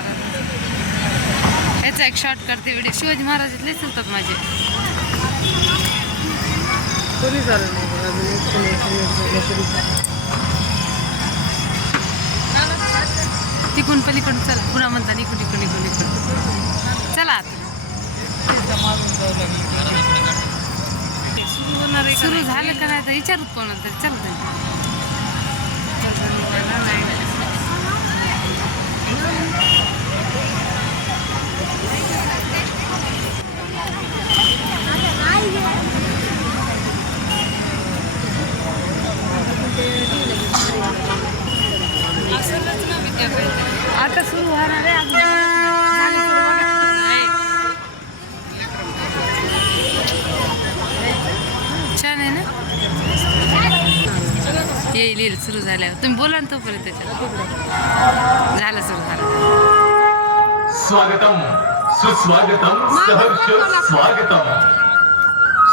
महाराज याचा एक शॉर्ट करते व्हिडिओ. शिवाजी महाराजातले चालतात माझे. कोणी चालेल तिकून पलीकडून चल. पुन्हा म्हणता इकडून इकडून इकडून इकडून चला आता. सुरू झालं का नाही तर विचारू कोण तरी चालतं. आता सुरू होणार आहे. छान आहे ना. येईल सुरू झाल्यावर तुम्ही बोला ना तोपर्यंत. त्याच्यात झालं सुरू झालं. स्वागतम सुस्वागतम सहर्ष स्वागतम.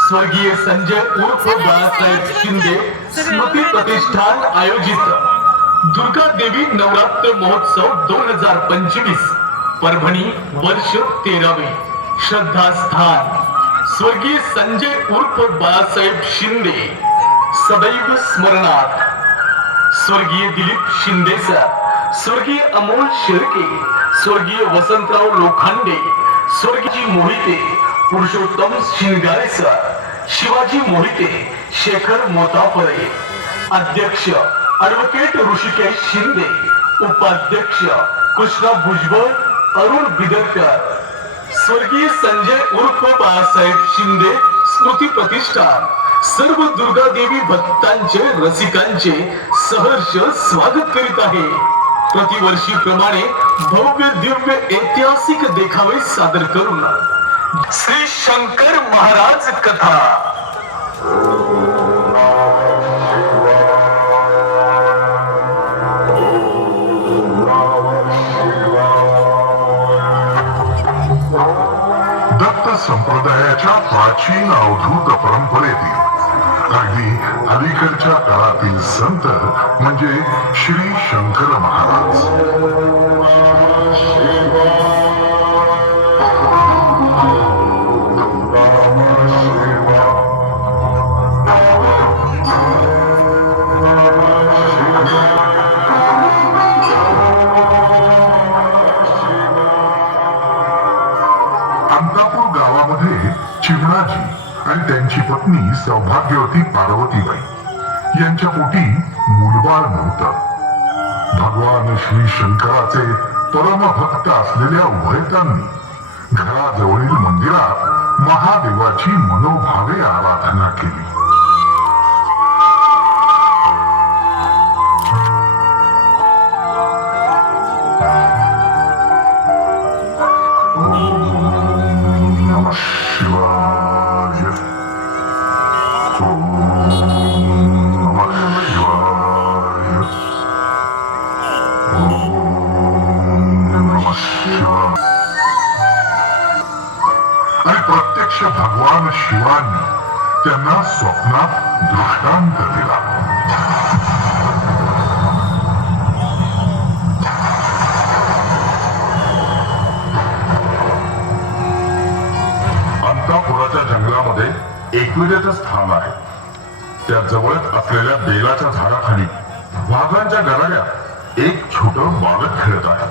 स्वर्गीय संजय उर्फ बाळासाहेब शिंदे स्मृती प्रतिष्ठान आयोजित दुर्गा देवी नवरात्र महोत्सव 2025 परभणी वर्ष 13वे. श्रद्धास्थान स्वर्गीय संजय उर्फ बाळासाहेब शिंदे सदैव स्मरणात. स्वर्गीय दिलीप शिंदे सर, स्वर्गीय अमोल शिर्के, स्वर्गीय वसंतराव लोखंडे, स्वर्गीय मोहिते, पुरुषोत्तम शिंगारे सर, शिवाजी मोहिते, शेखर मोतापरे. अध्यक्ष ॲडव्होकेट ऋषिकेश शिंदे, उपाध्यक्ष कृष्णा भुजबळ, अरुण बिदरकर. स्वर्गीय संजय उर्फ बाळासाहेब शिंदे स्मृती प्रतिष्ठान सर्व दुर्गा देवी भक्तांचे रसिकांचे सहर्ष स्वागत करीत आहे. प्रतिवर्षीप्रमाणे भव्य दिव्य ऐतिहासिक देखावे सादर करून श्री शंकर महाराज कथा. दत्त संप्रदायाच्या प्राचीन अवधूत परंपरेतील अगदी अलीकडच्या काळातील संत म्हणजे श्री शंकर महाराज. अंकापूर गावामध्ये चिमणाजी आणि त्यांची पत्नी सौभाग्यवती पार्वतीबाई यांच्या पोटी मूलबाळ नव्हतं. भगवान श्री शंकराचे परमभक्त असलेल्या उभयतांनी घराजवळील मंदिरात महादेवाची मनोभावे आराधना केली. आणि प्रत्यक्ष भगवान शिवांनी त्यांना स्वप्नात दृष्टांत दिला. अंतापुराच्या जंगलामध्ये एकविरेचं स्थान आहे. त्या जवळच असलेल्या बेलाच्या झाडाखाली वाघांच्या गराड्यात एक छोट बालक खेळत आहे.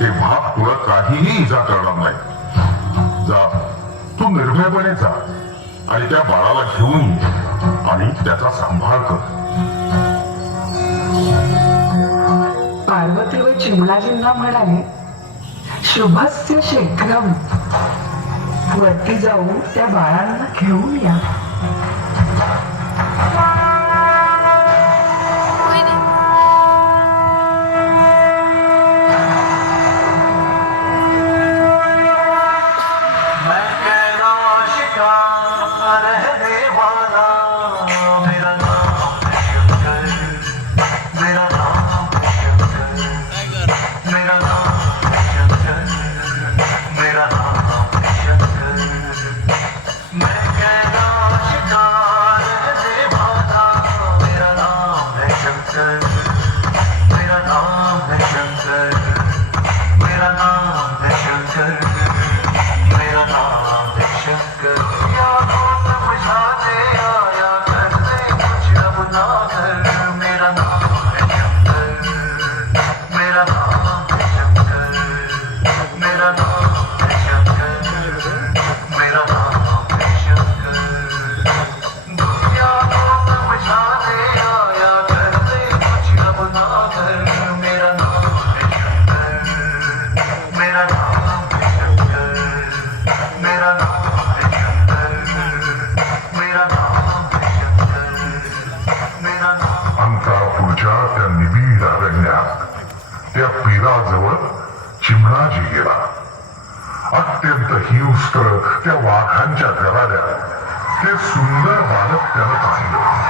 ते वाघ तुला काहीही इजा करणार नाही. जा, तू निर्भयपणे जा आणि त्या बाळाला घेऊन ये आणि त्याचा सांभाळ कर. पार्वती व चिमणाजींना म्हणाले, शुभस्य शीघ्रम. वरती जाऊन त्या बाळांना घेऊन या. मैं कहना शिकार धनाजी गेला. अत्यंत हिंस्त्र त्या वाघांच्या गराड्यात ते सुंदर बालक त्यानं पाहिलं.